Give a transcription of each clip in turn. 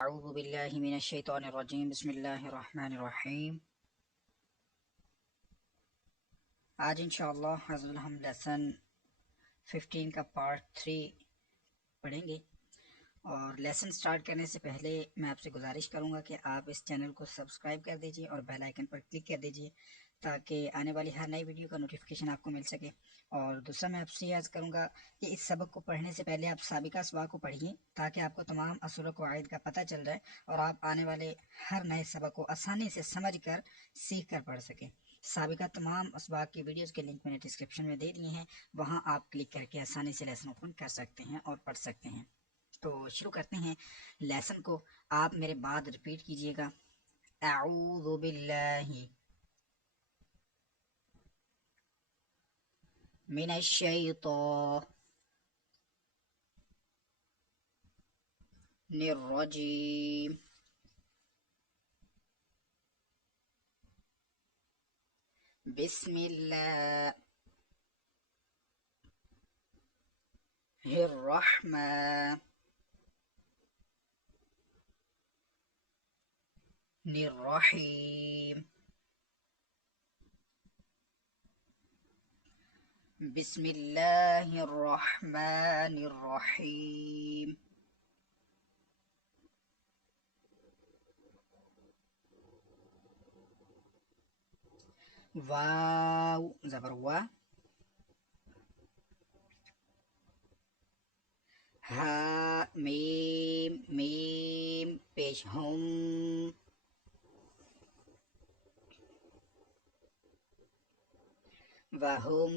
अऊज़ु बिल्लाहि मिनश्शैतानिर्रजीम बिस्मिल्लाहिर्रहमानिर्रहीम। आज इंशाअल्लाह हम लेसन 15 का पार्ट 3 पढ़ेंगे। और लेसन स्टार्ट करने से पहले मैं आपसे गुजारिश करूंगा कि आप इस चैनल को सब्सक्राइब कर दीजिए और बेल आइकन पर क्लिक कर दीजिए ताकि आने वाली हर नई वीडियो का नोटिफिकेशन आपको मिल सके। और दूसरा, मैं आपसे याद करूंगा कि इस सबक को पढ़ने से पहले आप साबिका असबाक को पढ़िए ताकि आपको तमाम असूल व कवाइद का पता चल जाए और आप आने वाले हर नए सबक को आसानी से समझ कर सीख कर पढ़ सकें। साबिका तमाम असबाक की वीडियोज़ के लिंक मैंने डिस्क्रिप्शन में दे दिए हैं, वहाँ आप क्लिक करके आसानी से लेसन ओपन कर सकते हैं और पढ़ सकते हैं। तो शुरू करते हैं लेसन को। आप मेरे बाद रिपीट कीजिएगा। अऊज़ु बिल्लाहि मिनश्शैतानिर्रजीम बिस्मिल्लाहिर्रहमानिर्रहीम। बिस्मिल्लाहिर्रहमानिर्रहीम। वाव ज़बर वा। हा मीम मीम पेश हम। वहुम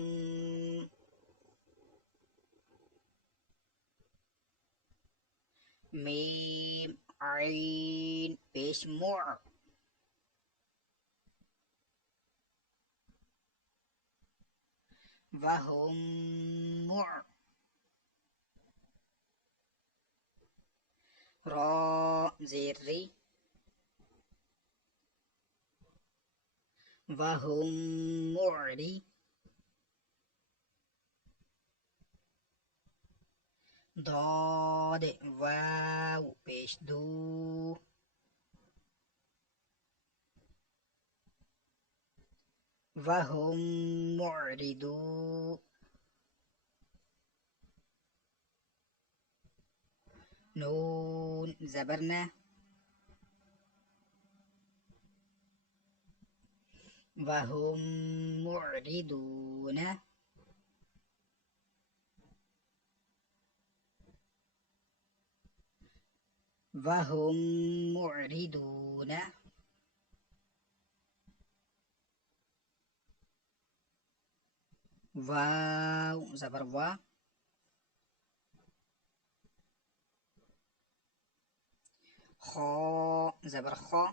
मीम आइन पेश मुअ। वहुम मुअ। रा ज़ेर री। वहुम मुअरी। दाद वाव पेश दू। वहुम मुअरिदू। नून ज़बरना। वहुम मुअरिदून। वहुम मुअरिदून। वाव ज़बर वा। खा ज़बर खा।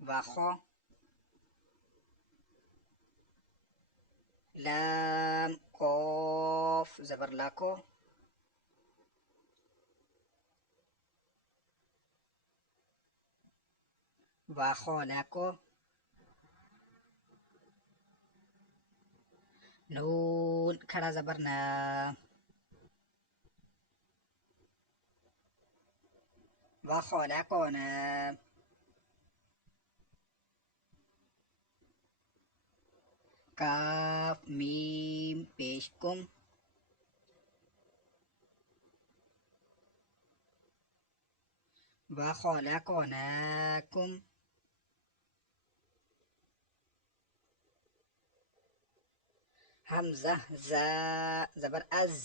वखा। लाम कॉफ ज़बर लाको। वखलाको। नून खड़ा ज़बर ना। वखलकना। काफ मीम पेश कुम। वखलकनाकुम। हमज़ा ज़ा ज़बर अज़।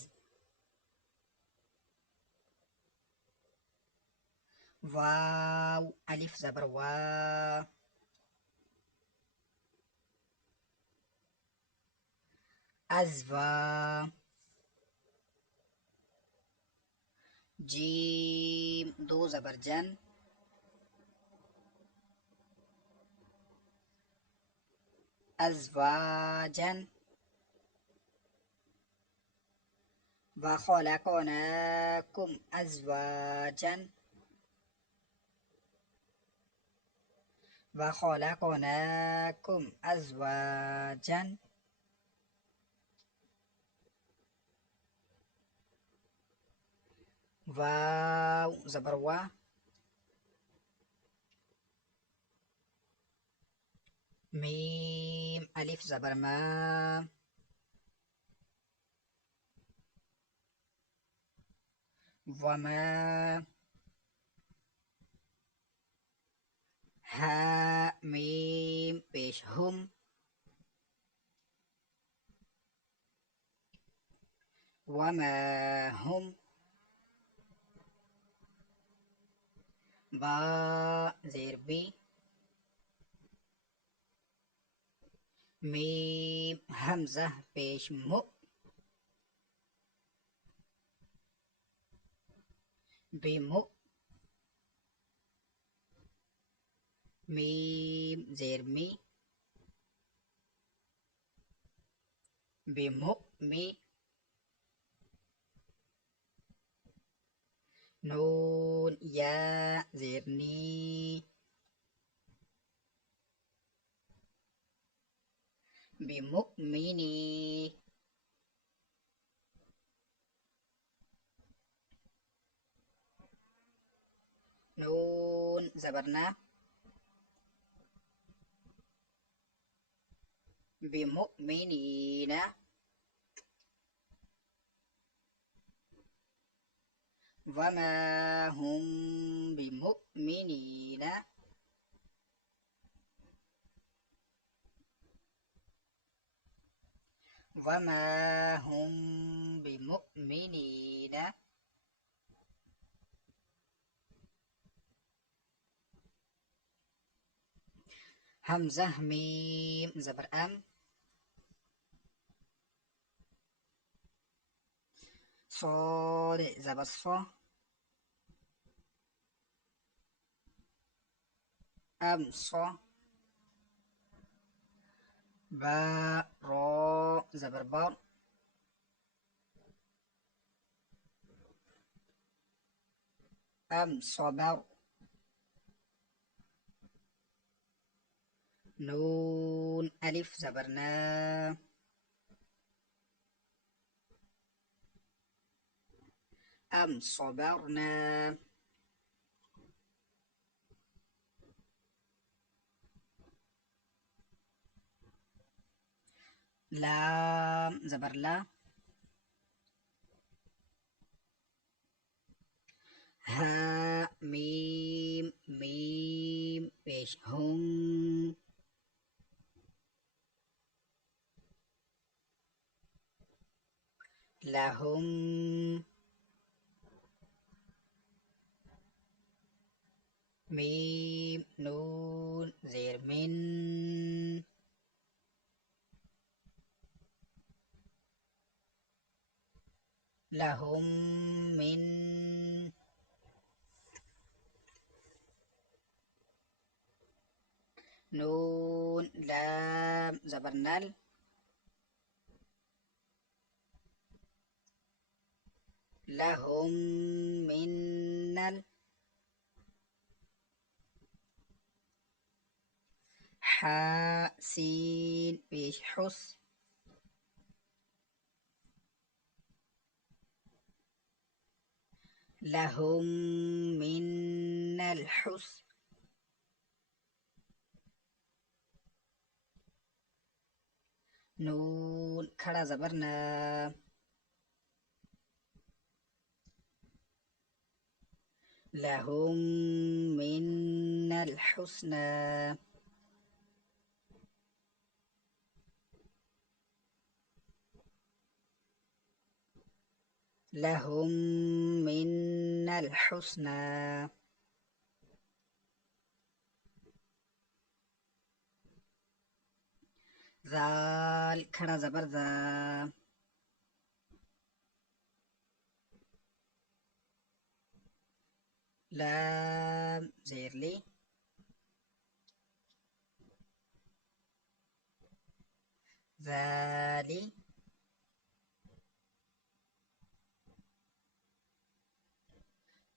वाव अलिफ ज़बर वा। अज़वा। जीम दो ज़बर जन। अज़वाजन। वखलकनाकुम अज़वाजन। वखलकनाकुम अज़वाजन। वाव ज़बर वा, मीम अलिफ ज़बर मा, वमा, हा मीम पेश हम, वमा हम, बा ज़ेर बी, मीम हमज़ा पेश मु, बेमु, मीम ज़ेर मी, बेमु मी, नून या ज़ेर नी, बिमुमिनी, नून ज़बरना, बिमुमिनीना, वमा हुम बिमुमिनीना, वमा हुम बिमुमिनीना, हमज़ा मीम ज़बर अम, صاد ज़बर सौ, अम सौ, बा रो ज़बर बर, अम सबर, नून अलिफ ज़बर ना, अम सबरना, लाम ज़बर ला, हा मीम मीम पेश हम, लहुम, मीम नून ज़ेर मिन, लहुम मिन, नून लाम ज़बर नल, लहुम मिन्नल, हा सीन पेश हुस, लहुम मिन्नल हुस, नून खड़ा ज़बर ना, लहुम मिन्नल हुस्ना, लहुम मिन्नल हुस्ना, ज़ाल खड़ा ज़बर ज़ा, लाम ज़ेर ली, ज़ाली,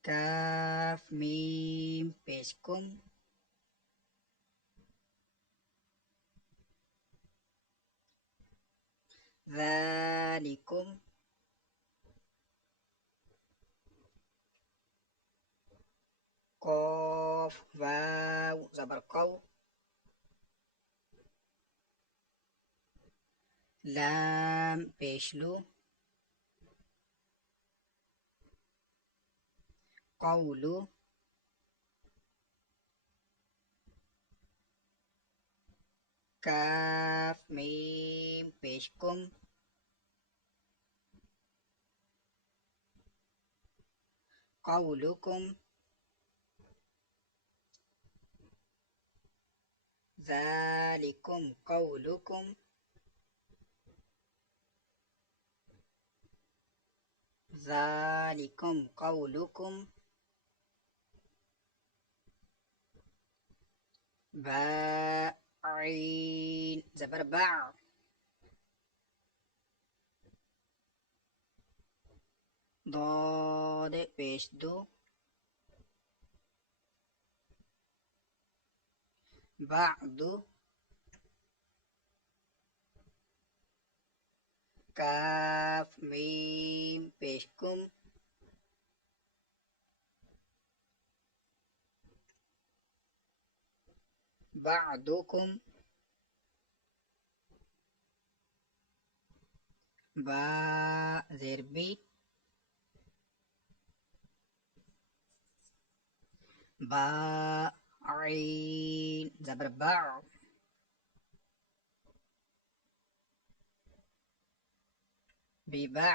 काफ मीम पेश कुम, ज़ालिकुम, कॉफ वाव ज़बर कौ, लाम पेशलू, कौलू, काफ मीम पेशकुम, कौलुकुम, ज़ालिकुम कौलुकुम, ज़ालिकुम कौलुकुम, बाईन ज़बर बा, ضاد पेश दो, बादु, काफ मीम पेशकुम, बादुकुम, बा ज़ेरबी, बा आइन ज़बर बा, बिबा,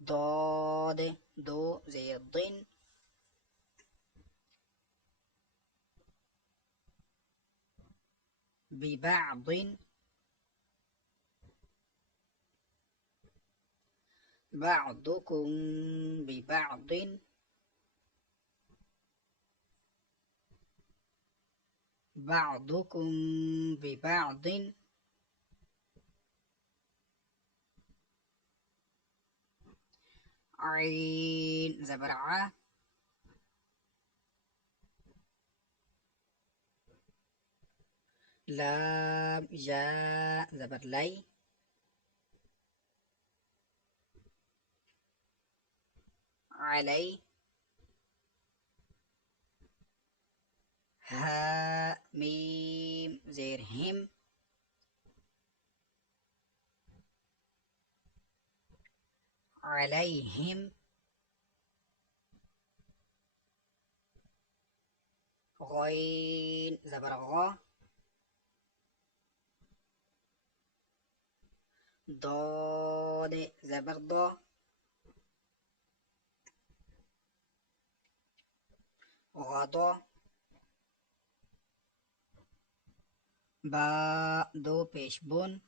ضاد दो ज़ेर दिन, ببعض بعضكم ببعض بعضكم ببعض عين زبرعة لام جاء زبرلي علي ها ميم زيرهم عليهم غين زبرغا ضاد زبرضا غضا با دو پیشبون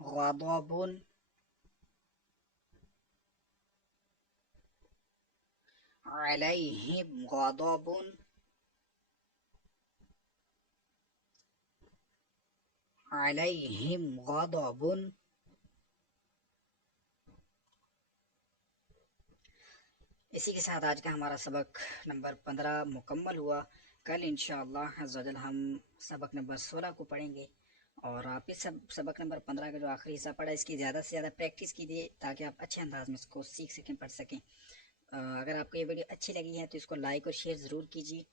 غضب عليهم غضب عليهم غضب इसी के साथ आज का हमारा सबक नंबर 15 मुकम्मल हुआ। कल इंशाअल्लाह अज़्ज़ा वजल हम सबक नंबर 16 को पढ़ेंगे और आप इस सबक नंबर 15 का जो आखिरी हिस्सा पढ़ा इसकी ज़्यादा से ज़्यादा प्रैक्टिस कीजिए ताकि आप अच्छे अंदाज में इसको सीख सकें, पढ़ सकें। अगर आपको ये वीडियो अच्छी लगी है तो इसको लाइक और शेयर ज़रूर कीजिए